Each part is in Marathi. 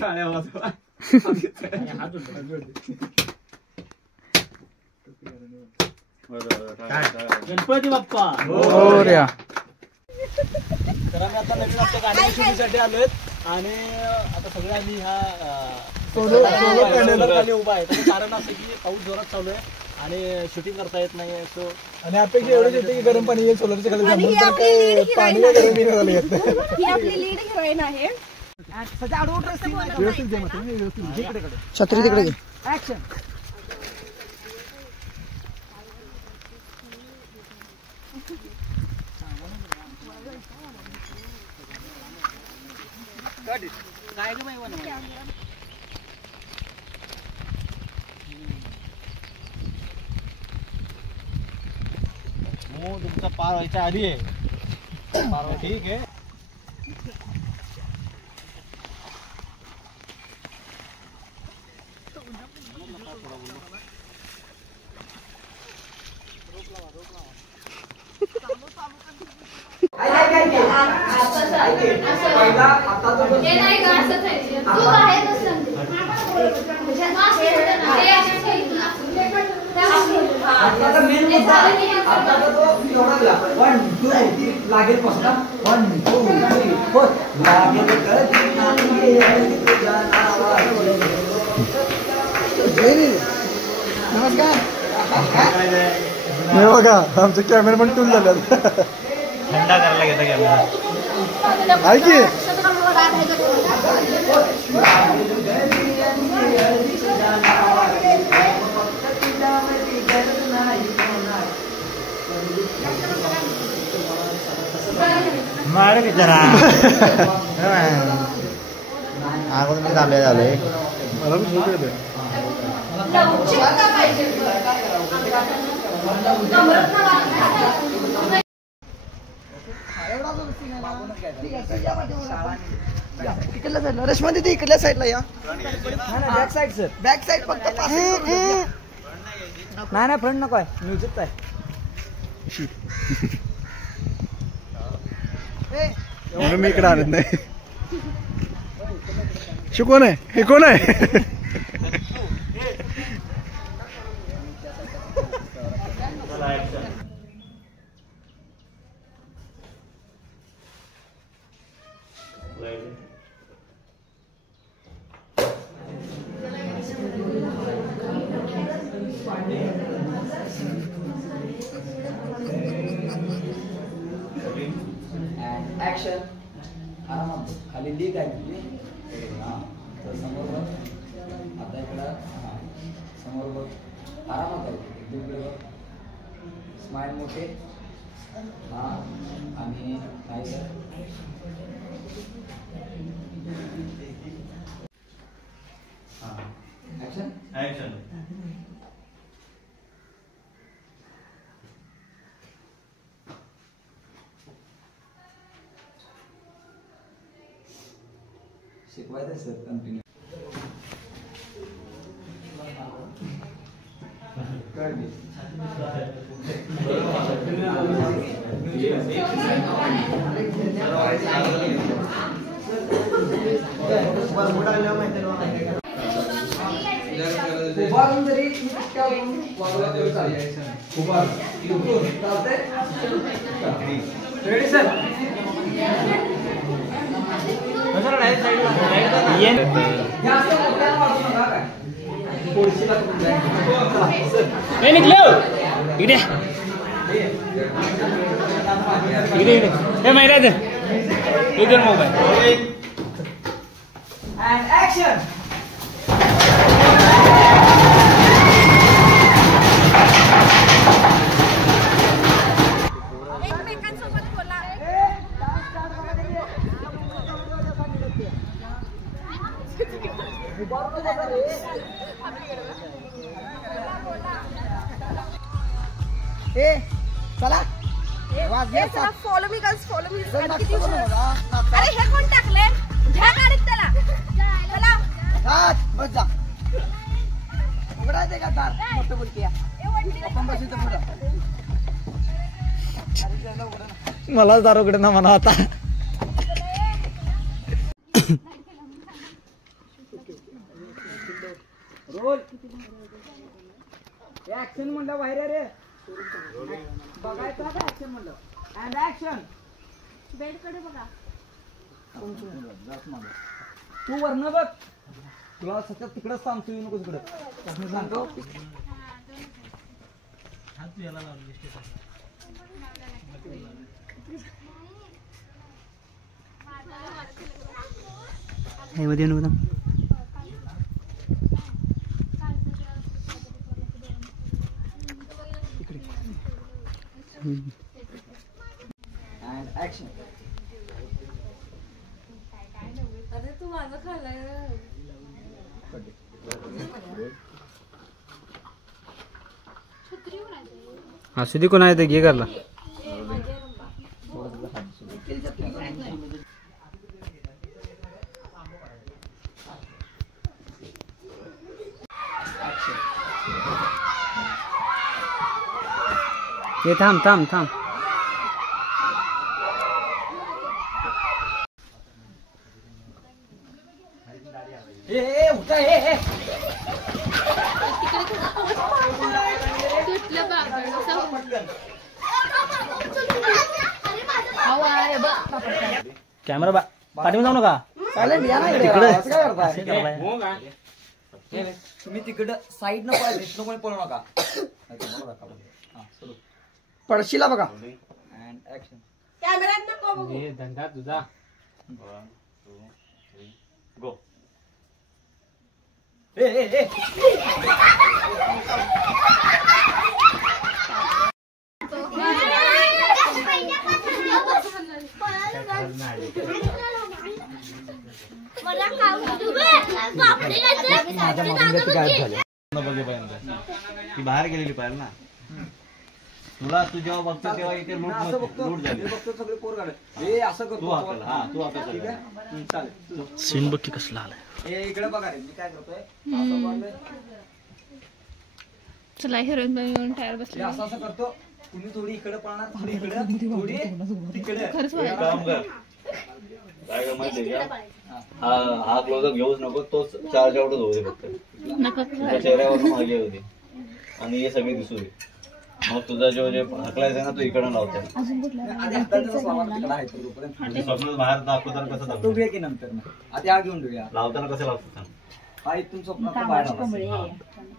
टाळ्या वाजवा. गणपती बाप्पा मोरया. तर आम्ही आता नवीन आपल्या गाडी शूटिंगसाठी आलोय आणि आता सगळे आम्ही ह्या खाली उभा आहे. त्याचं कारण असं की पाऊस जोरात चालू आहे आणि शूटिंग करता येत नाही. सो आणि अपेक्षा एवढीच होते की गरम पाणी येईल सोलरच्या खाली थांबून, तर काय पाणी गरम नाही झालं येत. ही आपली लीड हिरोईन आहे. छत्री तिकडे घे. ऍक्शन. काय ग बाई बनवा. हो तुमचा पार व्हायच्या आधी आहे. पार ठीक आहे. लागेल पासून 1 2 3 4 लागेल नमस्कार. नाही बघा आमचे कॅमेरा पण टूल झाले. थंडा करायला घेता कॅमेरा. आहे की मार जरा अगोदर मी झाले मला पण झोप येते. इकडल्या साईडला रश्मा दिदी इकडल्या साईडला या. Back side sir. Back side फक्त नाही फ्रंट नको आहे. म्युझिक आहे. म्हणून मी इकडे आणत नाही. कोण आहे हे कोण आहे. ऍक्शन. आरामात खाली लीक आहे तुझी. हां तर समोर बघ. आता इकडं हां समोर बघ. आरामात आहे. इकडे बघ. स्माइल मोठे. हां आणि नाही सर. हां ऍक्शन. ऍक्शन. शिकवायचं सर कंटिन्यू. उभारून जरी वागला तरी चालेल. उभारून चालतंय. Ready sir. निघलो इकडे इकडे हे माहिती इधर मोबाईल. And action. एकमेकांसोबत बोला. चला follow me girls follow me. अरे हे कोण टाकले. घ्या गाडीत त्याला. चला बस जा. उघडायचे का दार. मोठं बोलते या. आपण बस इथं पुढं. मला दार उघडे ना म्हणा आता. रोल ऍक्शन म्हणलं बाहेर रे बघायचं का ऍक्शन म्हणलं अँड ऍक्शन बेड कडे बघा तू वरनं बघ तुला सतत तिकडंच सांगतो येऊ नको तिकडं सांगतो मध्ये नको अँड ऍक्शन अरे तू माझं खाल्लंय असू दे कोण आहे ते घे करला हे थांब थांब थांब ए उठा ए कॅमेरा पाठीवर जाऊ नका तुम्ही तिकडं साईड न पाहिजे इथनं कोणी पळू नका पडशीला बघा अँड ऍक्शन कॅमेऱ्यात नको बघू धंदा तुझा गो ए ती बाहेर गेलेली पाहिजे ना तुला तू जेव्हा बघतो तेव्हा इथे लूट झाली बघतो सगळे पोर काढत ए असं तू करतो हाकल हा तू हाकल ठीक आहे चालेल सीन बघ की कसला आलाय ए इकडे बघा रे मी काय करतोय असं करतोय. चला हिरोईन येऊन टायर हे बसले असं असं करतो तुम्ही थोडी इकडे पळणार थोडी इकडे थोडी तिकडे खरंच एक काम कर काय कर माहिती आहे का हा क्लोजअप घेऊच नको तोच चार्ज आउटच होऊ दे फक्त नका तुझ्या चेहऱ्यावरून मागे होती आणि हे सगळे दिसू दे मग तुझा जो जे हकलायचा ना तो इकडं लावतोय आधी हाताचा स्वाभाविक तिकडे आहे तो तोपर्यंत म्हणजे स्वप्न बाहेर दाखवताना कसं तो दाखवतो घे की नंतर ना आधी हा घेऊन ठेवूया लावताना कसं लावतो सांग हा इथून स्वप्नात बाहेर आला.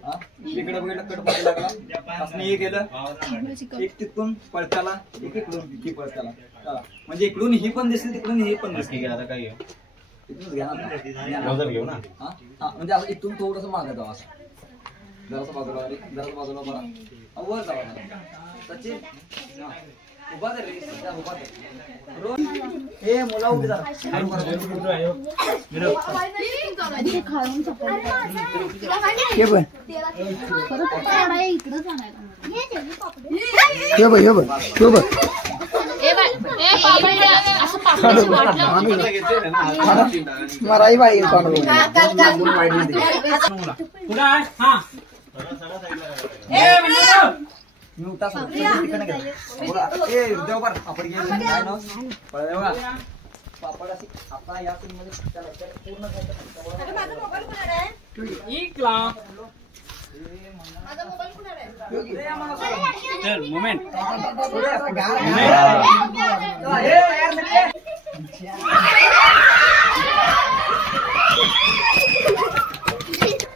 हा इकडे बघितलं कडपट लागला असं हे केलं एक तिथून पळताला एक इकडून ती पळताला हा. म्हणजे इकडून ही पण दिसते तिकडून ही पण दिसते ठीक आहे आता काय घेऊ इथूनच घ्या ना क्लोजअप घेऊ ना हा हा म्हणजे असं इथून थोडस मागं जावं असं जरासं बाजूला अरे जरासं बाजूला बघा वर जावा सचिन हा. उभा दे रे सध्या उभा दे रोज ए मुला उभी जा मराई बाई मी उठा तिकडे ए देवबार पापड घेऊन काय ना बघा पापड अशी आपला या सीन मध्ये त्याला पूर्ण अरे माझा मोबाईल कुणाला आहे माझा मोबाईल कुणाला आहे चल मोमेंट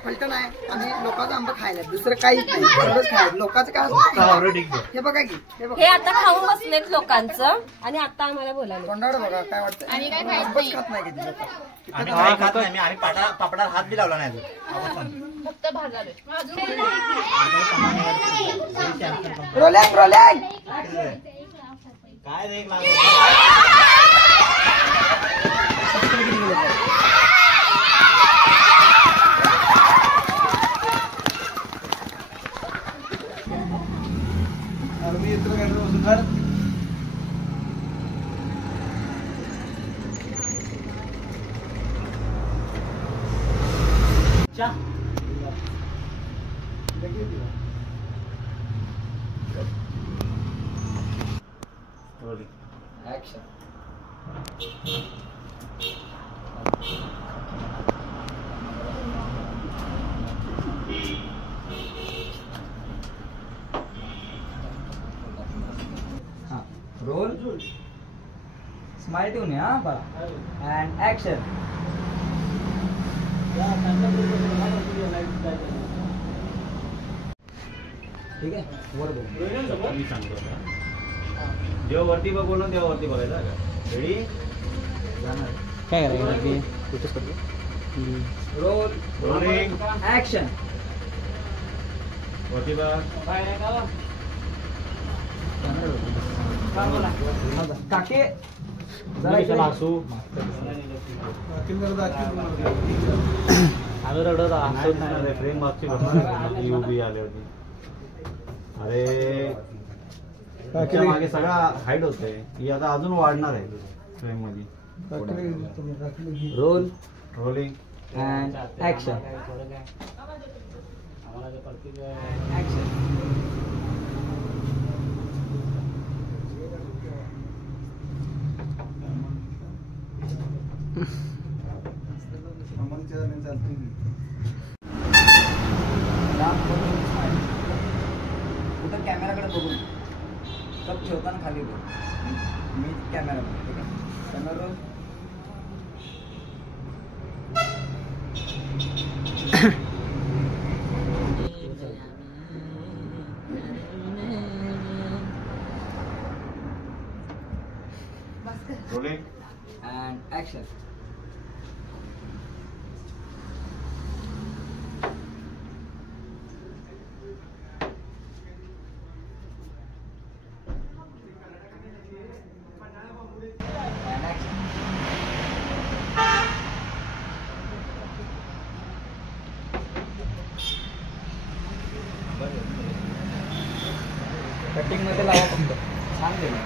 पलटण आहे आणि लोकांचा आंबा खायला दुसरं काहीच नाही एवढंच खायला लोकांचं काय असतं? हे बघा की हे बघा हे आता खाऊन बसलेत लोकांचं आणि आता आम्हाला बोलायला तोंडावर बघा काय वाटतं आणि काय खायचं आंबाच खात नाही किती लोक खात नाही आणि पापडात हात बी लावला नाही फक्त भाजावे रोलॅक रोलॅक काय रे ऍक्शन रोल स्माइल ठेवून हा बघा अँड ऍक्शन. ठीक आहे वर बघू. मी सांगतो आता. जेव्हा वरती बघू ना तेव्हा वरती बघायचं का रेडी. काय करायचं रोल रोलिंग ऍक्शन. वरती बघ. काके जरा हसू. आम्ही रडत हसत नाही रे. फ्रेम मागची बघणार उभी आली होती. अरे त्याच्या मागे सगळा हाईट होते. ही आता अजून वाढणार आहे फ्रेम मध्ये. Role rolling and action. Action. कुठं कॅमेराकडे बघून कप ठेवताना खाली बघ. मी कॅमेरा बघ. ठीक आहे camera roll. Rolling and action. Cutting मध्ये लावा फक्त. छान गेलं.